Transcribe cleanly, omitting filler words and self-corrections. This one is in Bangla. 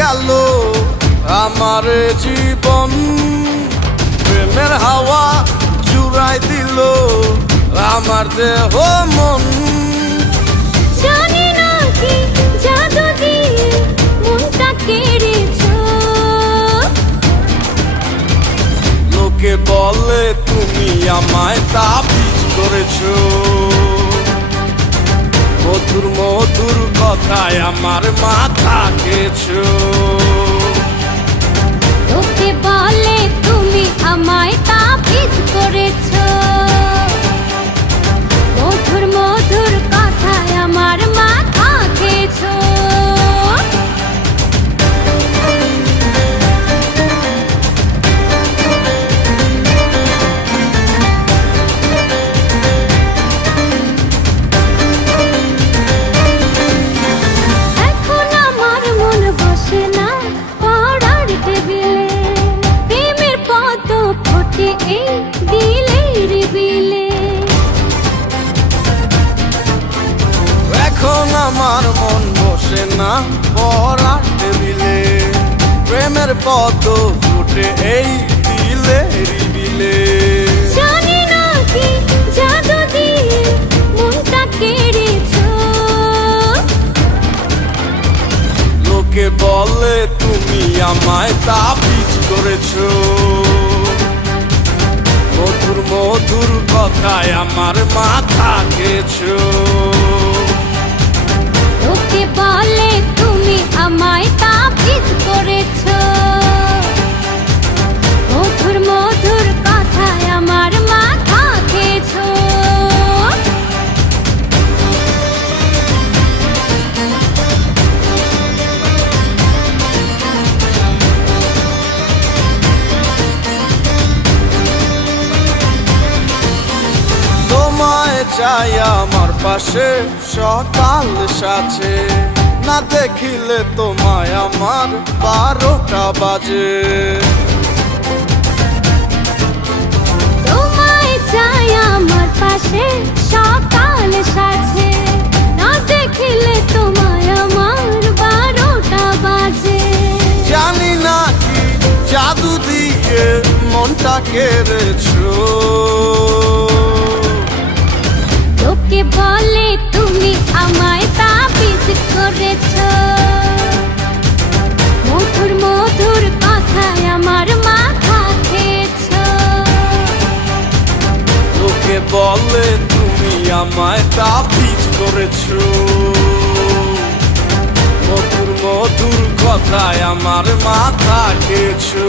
গেল আমার জীবন, প্রেমের হাওয়া জুড়াই দিল আমার দেহ মন। জানি না কি জাদু দিয়ে মনটা কেড়েছো, লোকে বলে তুমি আমায় তাবিজ করেছো, মধুর মধুর কথায় আমার মাথা খেয়েছো। লোকে বলে তুমি আমায় তাবিজ করেছো, মধুর মধুর কথায় আমার মাথা খেয়েছো। এখন আমার মন বসে না পড়ার টেবিলে, প্রেমের পদ্ম ফোটে এই দিলের বিলে। এখন আমার মন বসে না পড়ার টেবিলে, প্রেমের পদ্ম ফুটে এই দিলের বিলে। জানি না কি জাদু দিয়ে মনটা কেড়েছো, লোকে বলে তুমি আমায় তাবিজ করেছো, মধুর মধুর কথায় আমার মাথা খেয়েছো। লোকে বলে তুমি আমায় তাবিজ করেছো, মধুর মধুর কথায় আমার মাথা খেয়েছো। তোমায় চাই আমার পাশে সকাল সাথে, না দেখিলে তোমায় আমার 12টা বাজে। তোমায় চাই আমার পাশে সকাল সাথে, না দেখিলে তোমায় আমার 12টা বাজে। জানি না কি জাদু দিয়ে মনটা কেড়েছো, লোকে বলে তুমি আমায় তাবিজ করেছো, মধুর মধুর কথায় আমার মাথা খেয়েছো। লোকে বলে তুমি আমায় তাবিজ করেছো, মধুর মধুর কথায় আমার মাথা খেয়েছো।